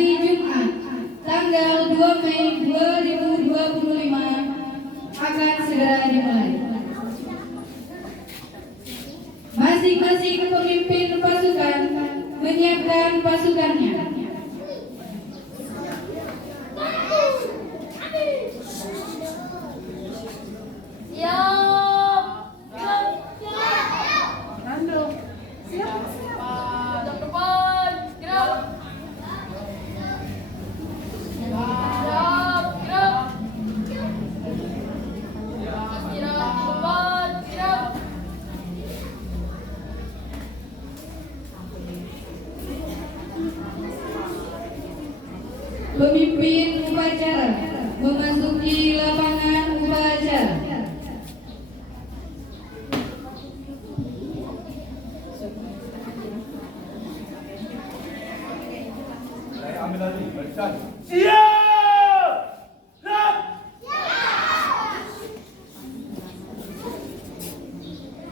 hari Jumat, tanggal 2 Mei 2025 akan segera dimulai. Masing-masing pemimpin pasukan menyiapkan pasukannya. Pemimpin upacara memasuki lapangan upacara. Siap! Siap!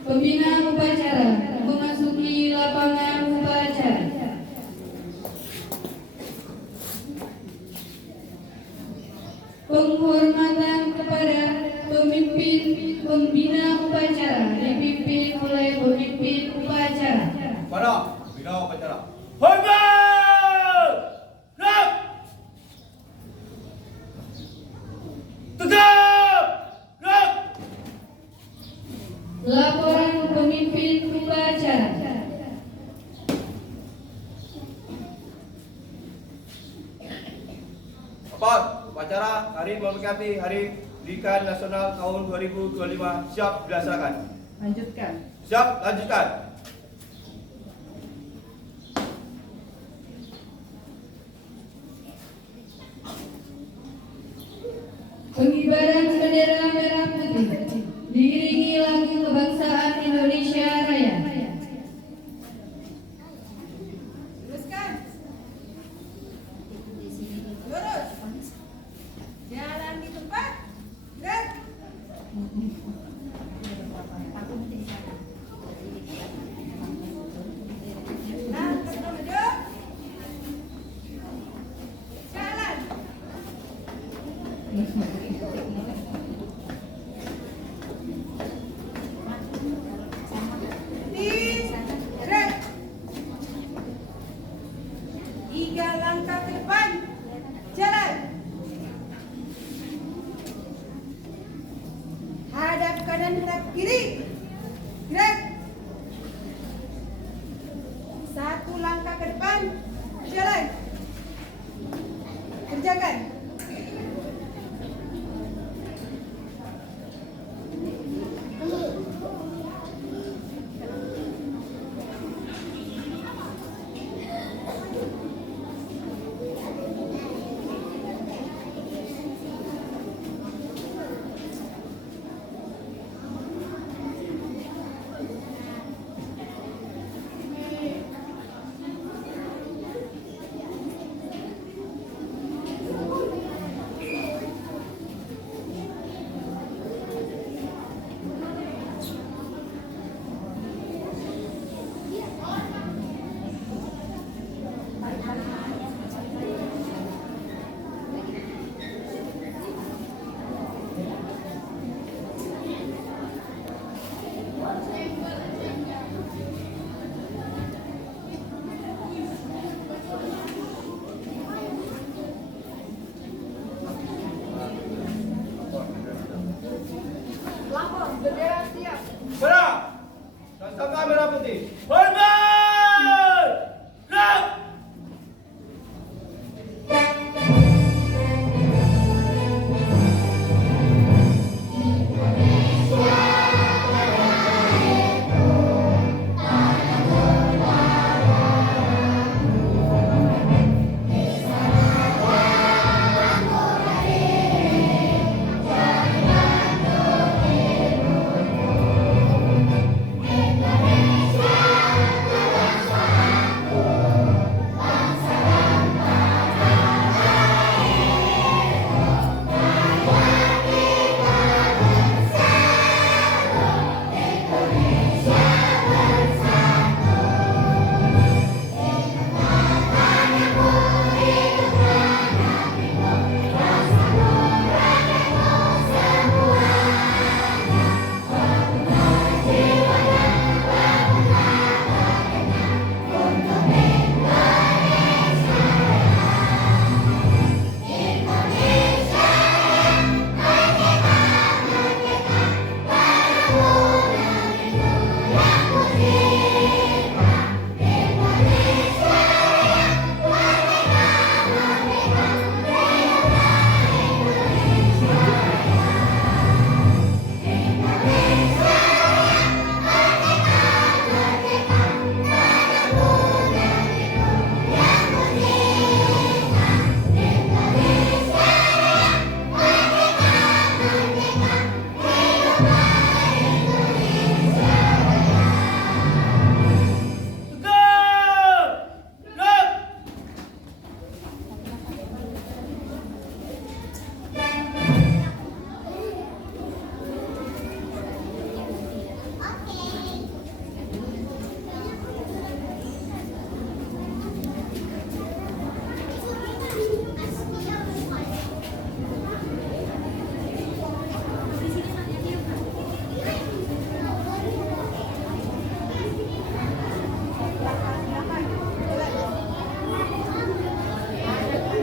Pembina upacara memasuki lapangan upacara. Penghormatan kepada pemimpin pembina upacara dipimpin oleh pemimpin upacara. Pada bina upacara. Hormat! Siap! Tegap! Siap! Laporan pemimpin upacara. Apa? Upacara hari memperingati Hari Pendidikan Nasional tahun 2025 siap dilaksanakan. Lanjutkan. Siap, lanjutkan. Pengibaran bendera merah putih diiringi lagu kebangsaan Indonesia Raya. Teruskan. Lurus. Jalan di tempat. Gerak. Langkah maju. Jalan. Gerak. 3 langkah ke depan. Jalan. Hadap kanan, hadap kiri. Gerak. 1 langkah ke depan. Jalan. Kerjakan.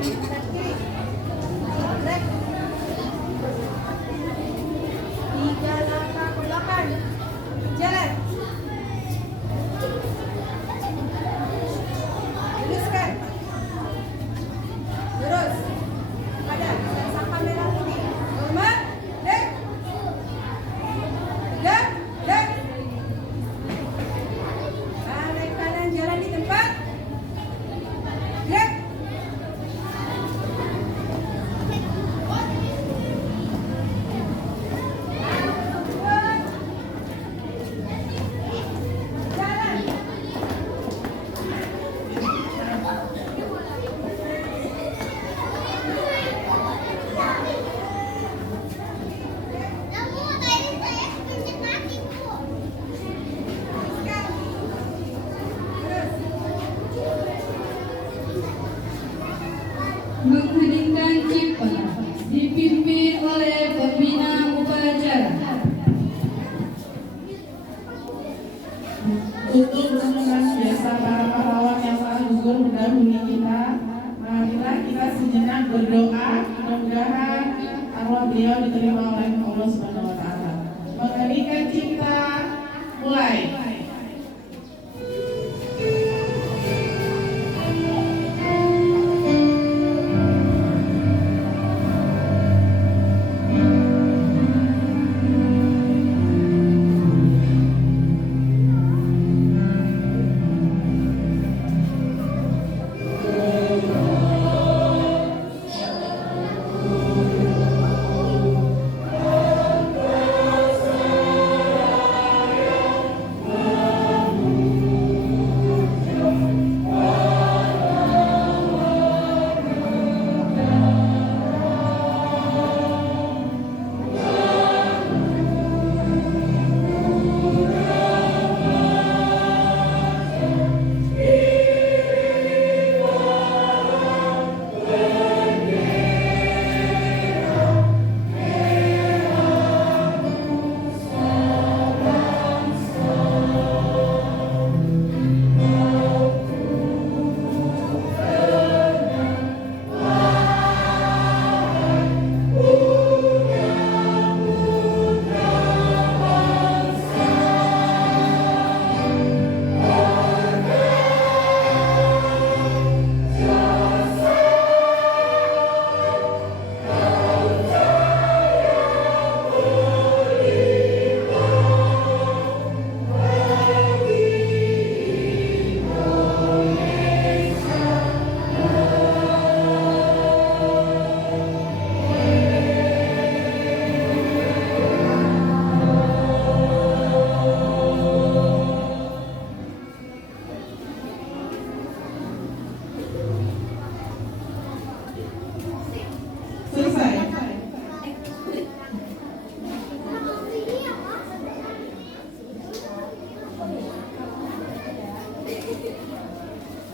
Kanan kiri. Break. 3 langkah ke belakang. Jalan. Luruskan. Lurus. Ada. Sampai merah putih. Normal. Break. Tegak. Break. Balik kanan, jalan di tempat. Break. Jalan. Mengheningkan cipta dipimpin oleh pembina upacara. Untuk memenuhi jasa para pahlawan yang telah gugur mendahului kita, marilah kita sejenak berdoa, mudah-mudahan arwah beliau diterima oleh Allah Subhanahu wa Ta'ala. Mengheningkan cipta, mulai.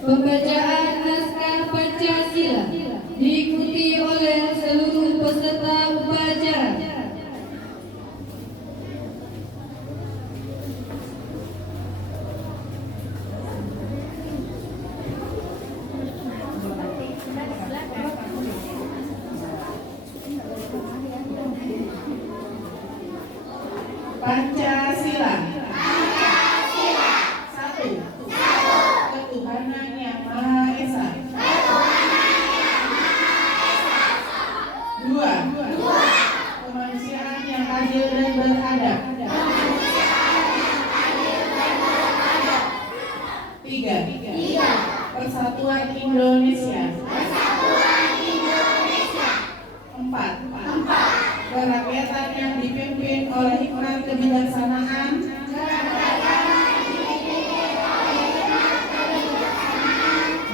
Pembacaan naskah Pancasila diikuti oleh seluruh peserta upacara. Pancasila. Satu. Ketuhanan yang Maha Esa. Dua. Kemanusiaan yang adil dan beradab. Tiga. Persatuan Indonesia. Empat. Kerakyatan yang dipimpin oleh hikmat kebijaksanaan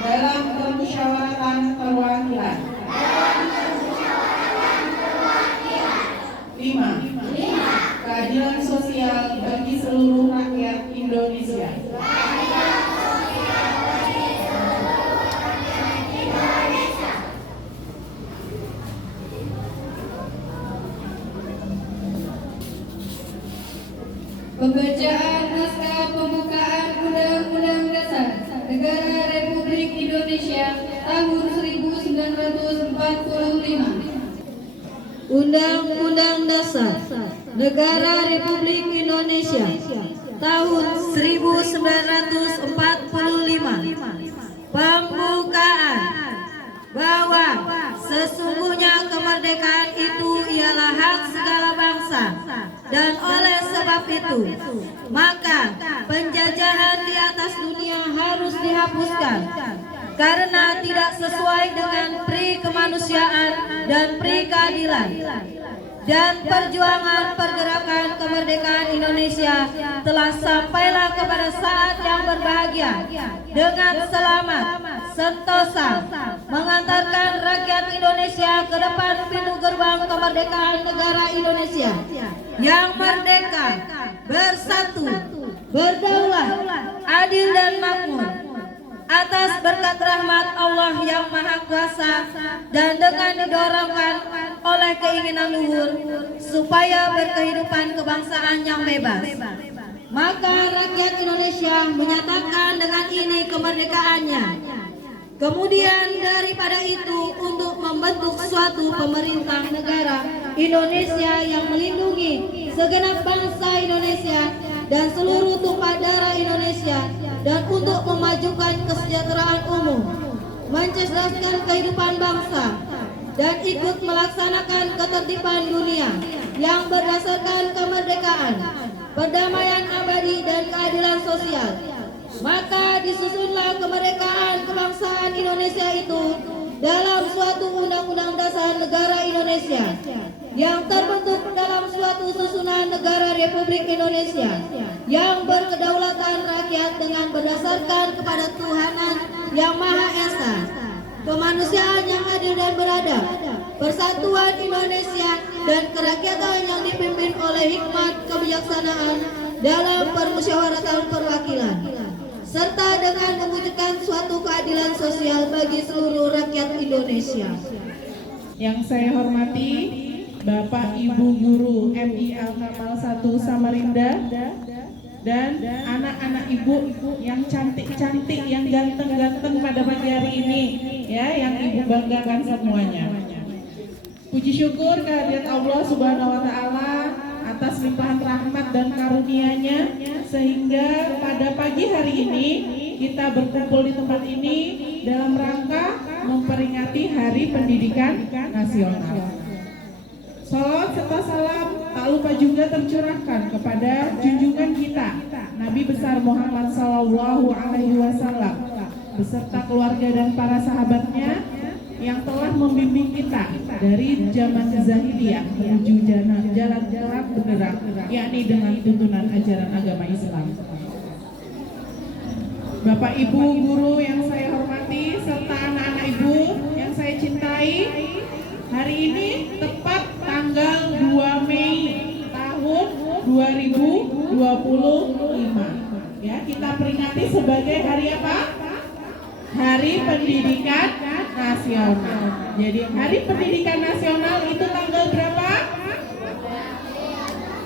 dalam permusyawaratan perwakilan. 5. Keadilan sosial bagi seluruh rakyat Indonesia. Pembacaan naskah pembukaan Undang-Undang Dasar Negara Republik Indonesia tahun 1945. Undang-Undang Dasar Negara Republik Indonesia tahun 1945. Pembukaan bahwa sesungguhnya kemerdekaan itu ialah hak segala bangsa, dan oleh sebab itu maka penjajahan di atas dunia harus dihapuskan karena tidak sesuai dengan pri kemanusiaan dan pri keadilan. Dan perjuangan pergerakan kemerdekaan Indonesia telah sampailah kepada saat yang berbahagia dengan selamat sentosa mengantarkan rakyat Indonesia ke depan pintu gerbang kemerdekaan negara Indonesia yang merdeka, bersatu, berdaulat, adil dan makmur. Atas berkat rahmat Allah yang Maha Kuasa dan dengan didorongkan oleh keinginan luhur supaya berkehidupan kebangsaan yang bebas, maka rakyat Indonesia menyatakan dengan ini kemerdekaannya. Kemudian daripada itu, untuk membentuk suatu pemerintah negara Indonesia yang melindungi segenap bangsa Indonesia dan seluruh tumpah darah Indonesia, dan untuk memajukan kesejahteraan umum, mencerdaskan kehidupan bangsa, dan ikut melaksanakan ketertiban dunia yang berdasarkan kemerdekaan, perdamaian abadi dan keadilan sosial. Maka disusunlah kemerdekaan kebangsaan Indonesia itu dalam suatu undang-undang dasar negara Indonesia yang terbentuk dalam suatu susunan negara Republik Indonesia yang berkedaulatan rakyat dengan berdasarkan kepada Tuhanan yang Maha Esa, kemanusiaan yang adil dan beradab, persatuan Indonesia dan kerakyatan yang dipimpin oleh hikmat kebijaksanaan dalam permusyawaratan perwakilan, serta dengan mewujudkan suatu keadilan sosial bagi seluruh rakyat Indonesia. Yang saya hormati Bapak Ibu Guru MI Al-Kamal 1 Samarinda dan anak-anak ibu yang cantik-cantik, yang ganteng-ganteng pada pagi hari ini, ya, yang ibu banggakan semuanya. Puji syukur kehadirat Allah Subhanahu wa Ta'ala atas limpahan rahmat dan karunia-Nya, sehingga pada pagi hari ini kita berkumpul di tempat ini dalam rangka memperingati Hari Pendidikan Nasional. Salawat serta salam tak lupa juga tercurahkan kepada junjungan kita Nabi besar Muhammad Sallallahu Alaihi Wasallam beserta keluarga dan para sahabatnya yang telah membimbing kita dari zaman jahiliyah menuju jalan benderang, yakni dengan tuntunan ajaran agama Islam. Bapak Ibu guru yang saya hormati serta anak-anak ibu yang saya cintai, hari ini tepat tanggal 2 Mei tahun 2025, ya, kita peringati sebagai hari apa? Hari Pendidikan Nasional. Jadi Hari Pendidikan Nasional itu tanggal berapa?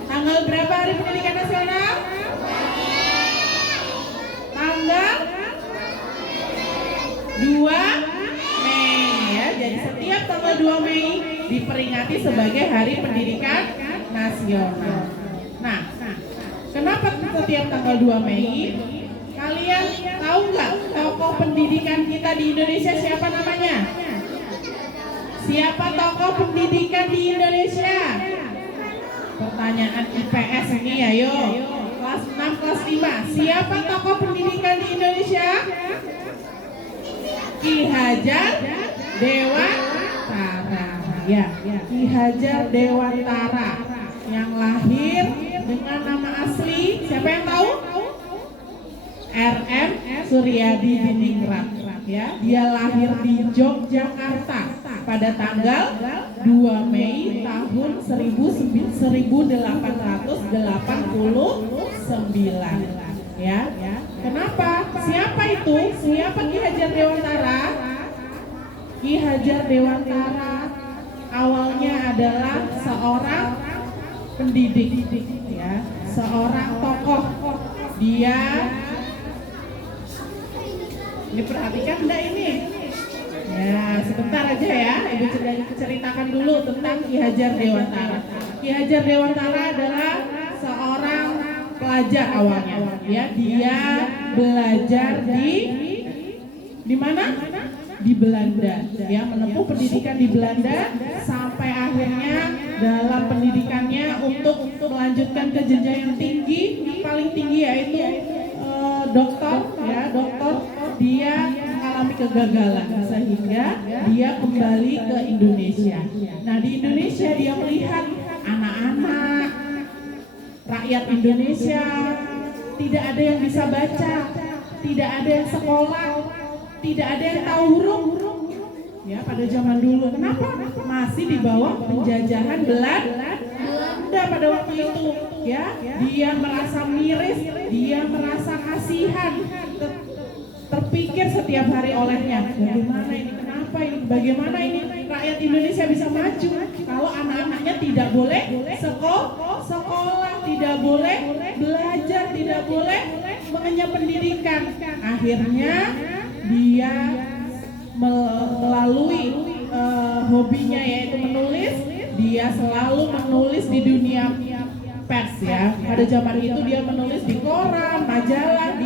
Tanggal berapa Hari Pendidikan Nasional? Tanggal 2 Mei, ya. Jadi setiap tanggal 2 Mei diperingati sebagai Hari Pendidikan Nasional. Nah, kenapa setiap tanggal 2 Mei? Kalian tahu nggak tokoh pendidikan kita di Indonesia siapa namanya? Siapa tokoh pendidikan di Indonesia? Pertanyaan IPS ini ya, yo. Kelas 6, kelas 5. Siapa tokoh pendidikan di Indonesia? Ki Hajar Dewantara. Ya, Ki Hajar Dewantara yang lahir dengan nama asli, siapa yang tahu? RM Suryadi Diningrat, ya. Dia lahir di Yogyakarta pada tanggal 2 Mei tahun 1889, ya. Kenapa? Siapa itu? Siapa Ki Hajar Dewantara? Ki Hajar Dewantara awalnya adalah seorang pendidik, ya, seorang tokoh. Dia diperhatikan enggak ini? Ya, sebentar aja ya, Ibu ceritakan dulu tentang Ki Hajar Dewantara. Ki Hajar Dewantara adalah seorang pelajar awalnya, ya. Dia belajar di mana? Di Belanda, ya, menempuh pendidikan di Belanda sampai akhirnya dalam pendidikannya untuk melanjutkan ke jenjang yang tinggi, yang paling tinggi yaitu doktor, ya, doktor. Dia mengalami kegagalan sehingga dia kembali ke Indonesia. Nah, di Indonesia dia melihat anak-anak rakyat Indonesia tidak ada yang bisa baca, tidak ada yang sekolah, tidak ada yang tahu huruf, ya, pada zaman dulu. Kenapa? Masih di bawah penjajahan Belanda pada waktu itu, ya. Dia merasa miris, dia merasa kasihan, terpikir setiap hari olehnya, bagaimana ini, kenapa ini, bagaimana ini rakyat Indonesia bisa maju kalau anak-anaknya tidak boleh sekolah, tidak boleh belajar, tidak boleh mengenyam pendidikan. Akhirnya dia melalui hobinya yaitu menulis, dia selalu menulis di dunia pers, ya. Pada zaman itu dia menulis di koran, majalah.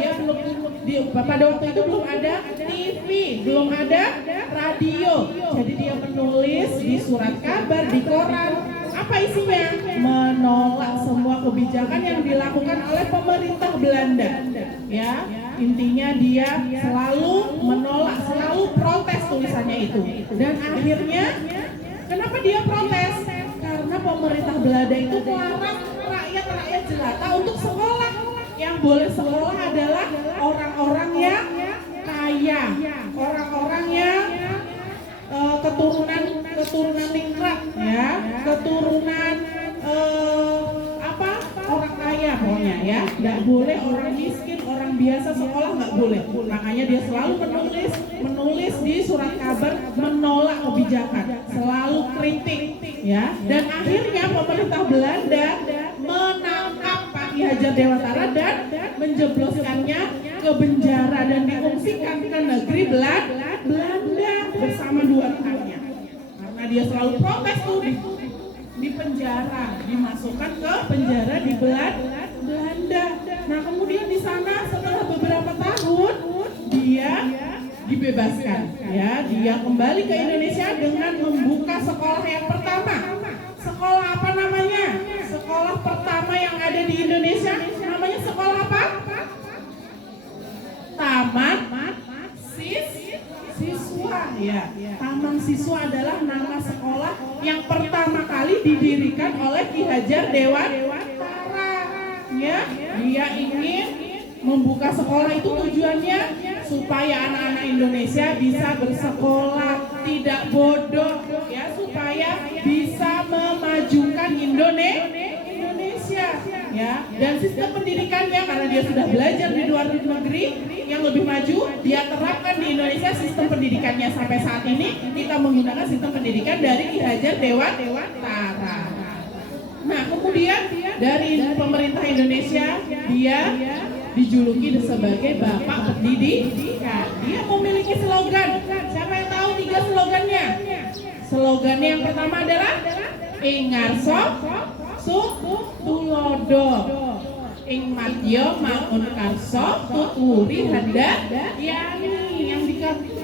Dia pada waktu itu belum ada TV, belum ada radio. Jadi dia menulis di surat kabar, di koran. Apa isinya? Menolak semua kebijakan yang dilakukan oleh pemerintah Belanda, ya. Intinya dia selalu menolak, selalu protes tulisannya itu. Dan akhirnya kenapa dia protes? Karena pemerintah Belanda itu melarang rakyat jelata untuk sekolah. Yang boleh sekolah adalah orang-orang yang kaya, orang-orang yang keturunan ningrat, ya, keturunan orang kaya pokoknya, ya. Nggak boleh orang miskin, orang biasa sekolah, nggak boleh. Makanya dia selalu menulis di surat kabar menolak kebijakan, selalu kritik, ya. Dan akhirnya pemerintah Belanda menangkap Pak Ki Hajar Dewantara dan menjebloskannya ke penjara dan diungsikan ke negeri Belanda bersama dua rekannya. Karena dia selalu protes tuh di penjara, dimasukkan ke penjara di Belanda. Nah, kemudian di sana setelah beberapa tahun dia dibebaskan, ya. Dia kembali ke Indonesia dengan membuka sekolah yang pertama. Sekolah apa namanya? Sekolah pertama yang ada di Indonesia namanya sekolah apa? Taman Siswa, ya. Taman Siswa adalah nama sekolah yang pertama kali didirikan oleh Ki Hajar Dewantara, ya. Dia ingin membuka sekolah itu tujuannya supaya anak-anak Indonesia bisa bersekolah, tidak bodoh, ya, supaya bisa memajukan Indonesia, ya. Dan sistem pendidikannya, karena dia sudah belajar di luar negeri yang lebih maju, dia terapkan di Indonesia sistem pendidikannya. Sampai saat ini kita menggunakan sistem pendidikan dari Ki Hajar Dewantara. Nah, kemudian dari pemerintah Indonesia dia dijuluki sebagai Bapak Pendidikan. Dia memiliki slogan. Siapa yang tahu 3 slogannya? Slogannya yang pertama adalah Ingarso Tulodo, Ing Matyo Mangun Karso Tuturi Handayani. Yang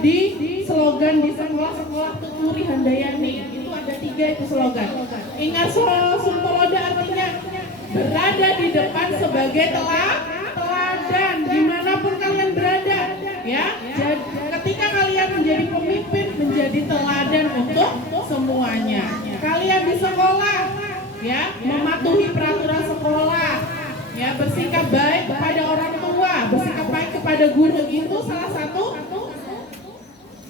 di slogan di sekolah-sekolah Tuturi Handayani itu ada 3 itu slogan. Ingarso Tulodo artinya berada di depan sebagai teladan dimanapun kalian berada, ya. Jadi, ketika kalian menjadi pemimpin, menjadi teladan untuk semuanya. Kalian di sekolah, ya, mematuhi peraturan sekolah, ya, bersikap baik kepada orang tua, bersikap baik kepada guru, itu salah satu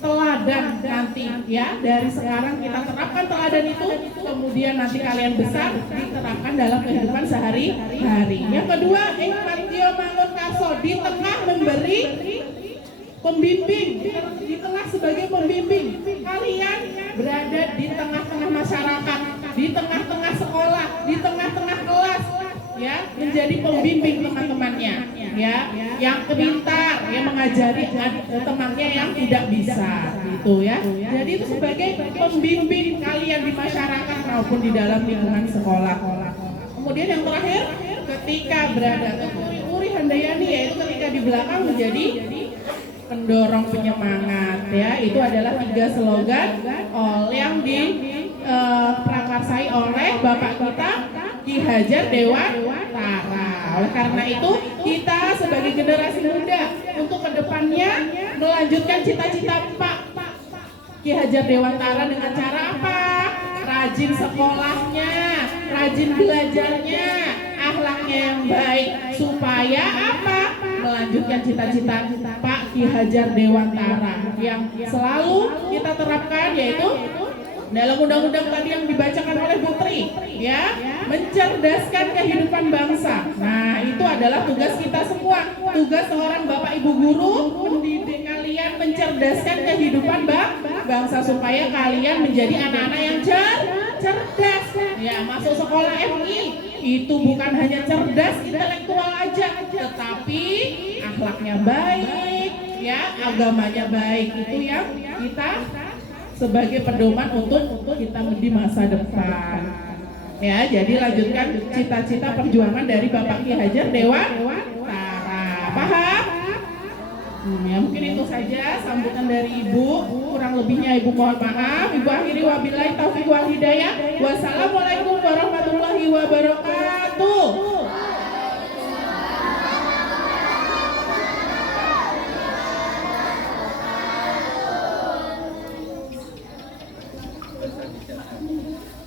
teladan nanti, ya. Dari sekarang kita terapkan teladan itu, kemudian nanti kalian besar diterapkan dalam kehidupan sehari-hari. Yang kedua, Ing Matyo Mangun Karso, di tengah memberi pembimbing, di tengah sebagai pembimbing. Kalian berada di tengah-tengah masyarakat, di tengah-tengah sekolah, di tengah-tengah kelas, ya, menjadi pembimbing teman-temannya. ya, yang pintar, yang mengajari temannya yang tidak bisa, gitu ya. Jadi itu sebagai pembimbing kalian di masyarakat maupun di dalam lingkungan sekolah. Kemudian yang terakhir, ketika berada Uri Handayani, yaitu ketika di belakang menjadi pendorong penyemangat, ya. Itu adalah 3 slogan yang diprakarsai oleh Bapak kita Ki Hajar Dewantara. Oleh karena itu kita sebagai generasi muda untuk kedepannya melanjutkan cita-cita Pak Ki Hajar Dewantara dengan cara apa? Rajin sekolahnya, rajin belajarnya, akhlaknya yang baik, supaya apa? Melanjutkan cita-cita Pak Ki Hajar Dewantara yang selalu kita terapkan, yaitu dalam undang-undang tadi yang dibacakan oleh Bu Tri, ya, mencerdaskan kehidupan bangsa. Nah, itu adalah tugas kita semua. Tugas seorang Bapak Ibu guru mendidik kalian mencerdaskan kehidupan bangsa supaya kalian menjadi anak-anak yang cerdas. Ya, masuk sekolah FI itu bukan hanya cerdas intelektual aja, tetapi akhlaknya baik, ya, agamanya baik. Itu yang kita sebagai pedoman untuk kita di masa depan. Ya, jadi lanjutkan cita-cita perjuangan dari Bapak Ki Hajar Dewantara. Paham? Ya, mungkin itu saja sambutan dari Ibu. Kurang lebihnya Ibu mohon maaf. Ibu akhiri wabillahi taufiq wal hidayah. Wassalamualaikum warahmatullahi wabarakatuh.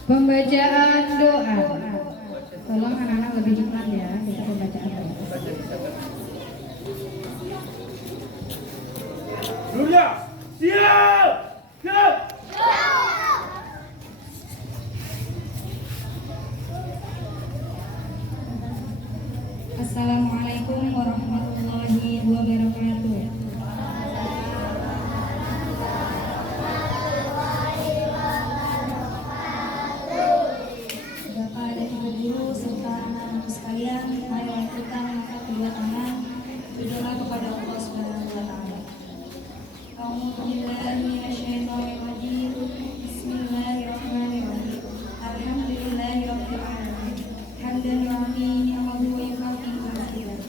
Pembacaan doa. Tolong anak-anak lebih cepat ya kita pembacaan doa. Dunia, siap, siap. Assalamualaikum warahmatullahi wabarakatuh. Bapak dan Ibu guru serta anak-anak sekalian, mari kita mengangkat kedua tangan berdoa kepada Allah Subhanahu wa taala. A'udzubillahi minasyaitonir rajim. Bismillahirrahmanirrahim. Alhamdulillahirabbil alamin. Hamdan yu'ti ni'amahu wa yukafi katsiran.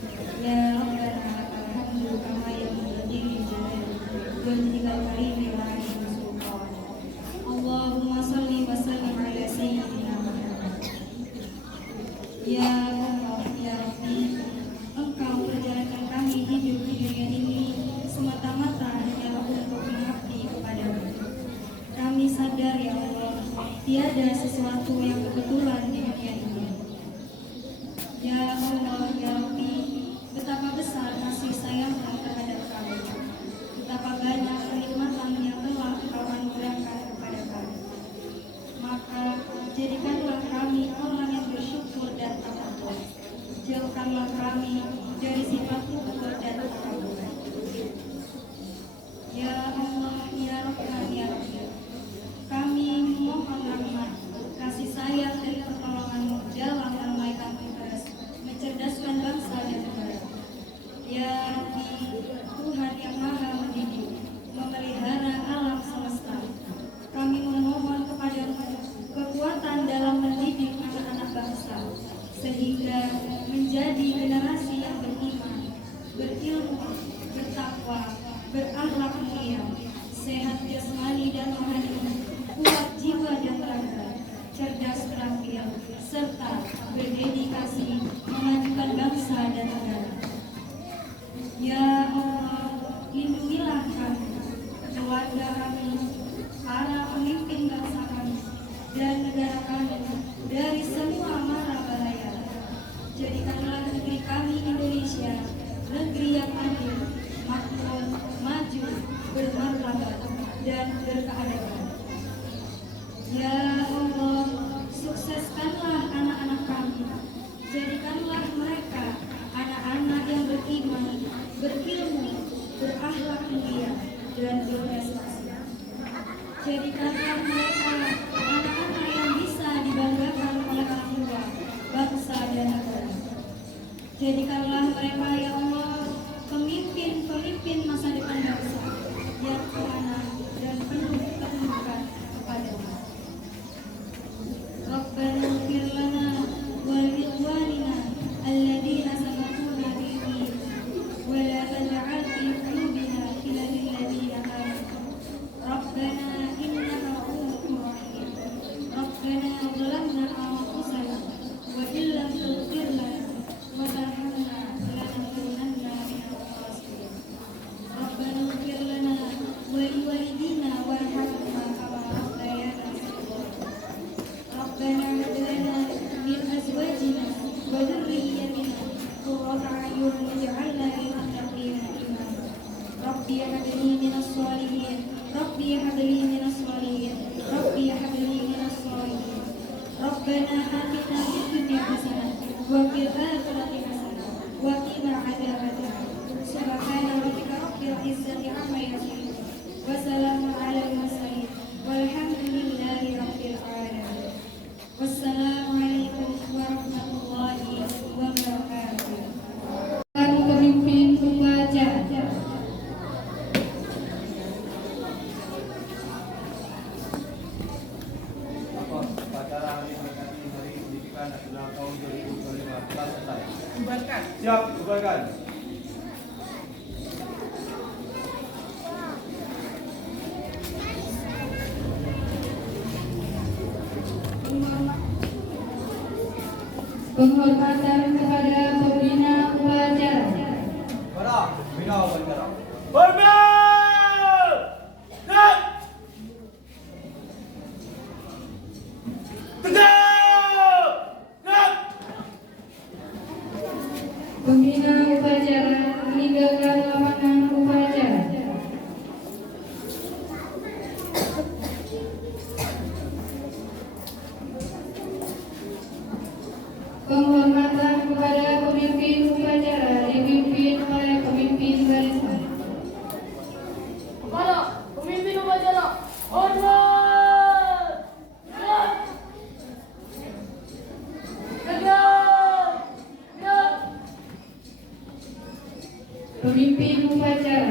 Ya Rabbana lakal hamdu kama yanbaghi li jalalihi wa wajhikal karim wa 'azimi sultanik. Allahumma shalli wa sallim ala sayyidina Muhammad. Ya Allah, ya Rabbi, Engkau perjalanan kami hidup di dunia ini semata-mata hanya untuk mengabdi kepadamu. Kami sadar ya Allah, tiada sesuatu yang kebetulan di dunia ini. Ya Allah, ya Rabbi, betapa besar kasih sayangmu terhadap kami. Betapa banyak kenikmatan yang telah Engkau anugerahkan kepada kami. Maka jadikanlah kami orang yang bersyukur dan takabur. Jauhkanlah kami dari sifat kufur dan takabur. Ya Allah, ya Rahman, ya Rahim, kami mohon rahmat, kasih sayang dan pertolongan-Mu dalam meramaikan tugas, mencerdaskan bangsa dan negara. Ya Rabbi, Tuhan yang Maha Mendidik, memelihara alam semesta, kami memohon kepada-Mu kekuatan dalam mendidik anak-anak bangsa, sehingga menjadi generasi yang beriman, berilmu, bertakwa, berakhlak mulia, sehat jasmani dan rohani, kuat jiwa dan raga, cerdas terampil, serta berdedikasi memajukan bangsa dan negara. Ya Allah, lindungilah kami, keluarga kami, para pemimpin bangsa kami, dan negara kami dari semua mara bahaya. Jadikanlah negeri kami Indonesia negeri yang adil, makmur, maju, bermartabat, dan berkeadaban. Ya Allah, sukseskanlah anak-anak kami. Jadikanlah mereka anak-anak yang beriman, berilmu, berakhlak mulia, dan berprestasi. Jadikanlah mereka anak-anak yang bisa dibanggakan oleh orang tua, bangsa, dan negara. Jadikanlah mereka ya Allah pemimpin masa depan bangsa yang amanah dan penuh ketundukan kepadamu. Rabbana ighfir lana wa li ikhwanina alladzina sabaquna bil iman wa la taj'al fi qulubina ghillan lil ladzina amanu. Rabbana innaka ra'ufur rahim. Rabbana zalamna anfusana wa illam taghfir lana wa tarhamna lanakunanna minal khasirin. Rabbana ighfir lana wa liwalidina warhamhuma kama rabbayana shaghira. Rabbana hab lana min azwajina wa dhurriyyatina qurrata a'yun waj'alna lil muttaqina imama. Rabbi hab li minas shalihin. Rabbi hab li minas shalihin. Rabbi hab li minas shalihin. Rabbana atina fid dunya hasanah wa fil akhirati hasanah wa qina adzabannar. Subhana rabbika rabbil izzati amma yasifun wa salamun 'alal mursalin walhamdulillahi rabbil alamin. Wassalamualaikum warahmatullahi wabarakatuh. Pemimpin upacara. Upacara hari memperingati Hari Pendidikan Nasional tahun 2025 telah selesai. Bubarkan. Siap, bubarkan. Penghormatan kepada pembina upacara. Para pembina upacara. Hormat! Dan tegak! Dan Pembina upacara meninggalkan lapangan upacara. Penghormatan kepada pemimpin upacara dipimpin oleh pemimpin barisan. Kepada pemimpin upacara. Hormat. Tegak. Tegak. Tegak. Pemimpin upacara